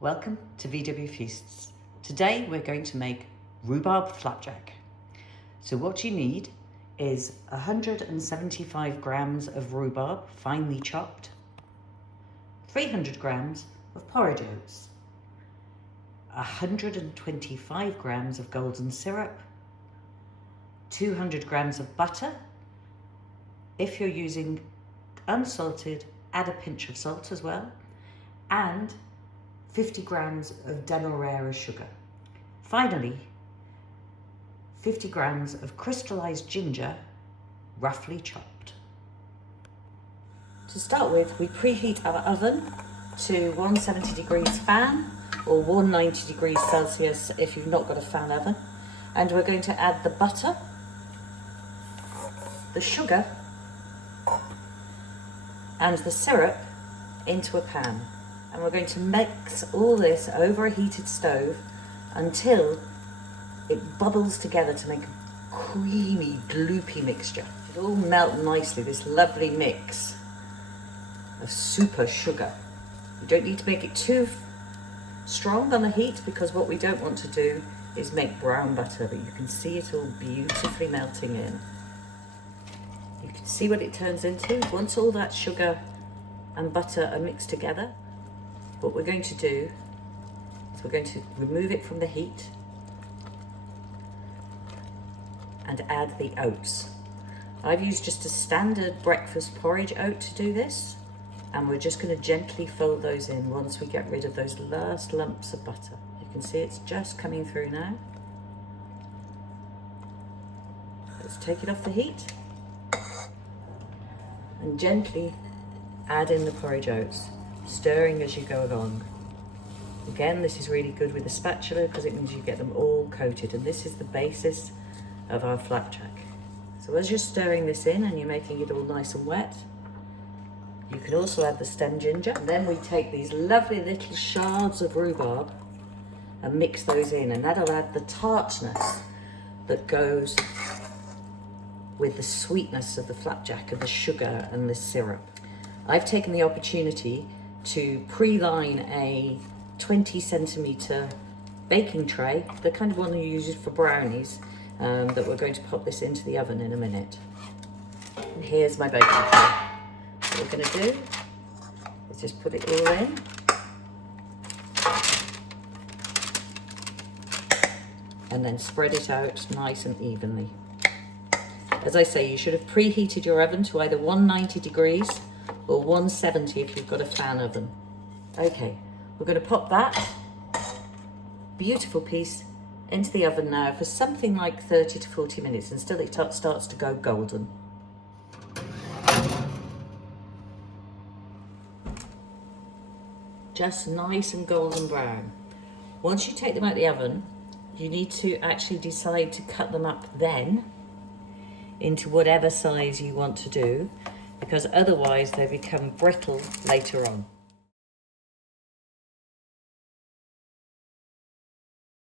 Welcome to VW Feasts. Today we're going to make rhubarb flapjack. So what you need is 175 grams of rhubarb, finely chopped, 300 grams of porridge oats, 125 grams of golden syrup, 200 grams of butter. If you're using unsalted, add a pinch of salt as well, and 50 grams of demerara sugar. Finally, 50 grams of crystallized ginger, roughly chopped. To start with, we preheat our oven to 170 degrees fan or 190 degrees Celsius if you've not got a fan oven. And we're going to add the butter, the sugar, and the syrup into a pan. And we're going to mix all this over a heated stove until it bubbles together to make a creamy, gloopy mixture. It'll all melt nicely, this lovely mix of super sugar. You don't need to make it too strong on the heat, because what we don't want to do is make brown butter, but you can see it all beautifully melting in. You can see what it turns into. Once all that sugar and butter are mixed together, what we're going to do is we're going to remove it from the heat and add the oats. I've used just a standard breakfast porridge oat to do this, and we're just going to gently fold those in once we get rid of those last lumps of butter. You can see it's just coming through now. Let's take it off the heat and gently add in the porridge oats, stirring as you go along. Again, this is really good with a spatula because it means you get them all coated, and this is the basis of our flapjack. So as you're stirring this in and you're making it all nice and wet, you can also add the stem ginger. And then we take these lovely little shards of rhubarb and mix those in, and that'll add the tartness that goes with the sweetness of the flapjack, of the sugar and the syrup. I've taken the opportunity to pre-line a 20 centimetre baking tray, the kind of one you use for brownies, that we're going to pop this into the oven in a minute. And here's my baking tray. What we're going to do is just put it all in. And then spread it out nice and evenly. As I say, you should have preheated your oven to either 190 degrees or 170 if you've got a fan oven. Okay, we're going to pop that beautiful piece into the oven now for something like 30 to 40 minutes until it starts to go golden. Just nice and golden brown. Once you take them out of the oven, you need to actually decide to cut them up then into whatever size you want to do, because otherwise they become brittle later on.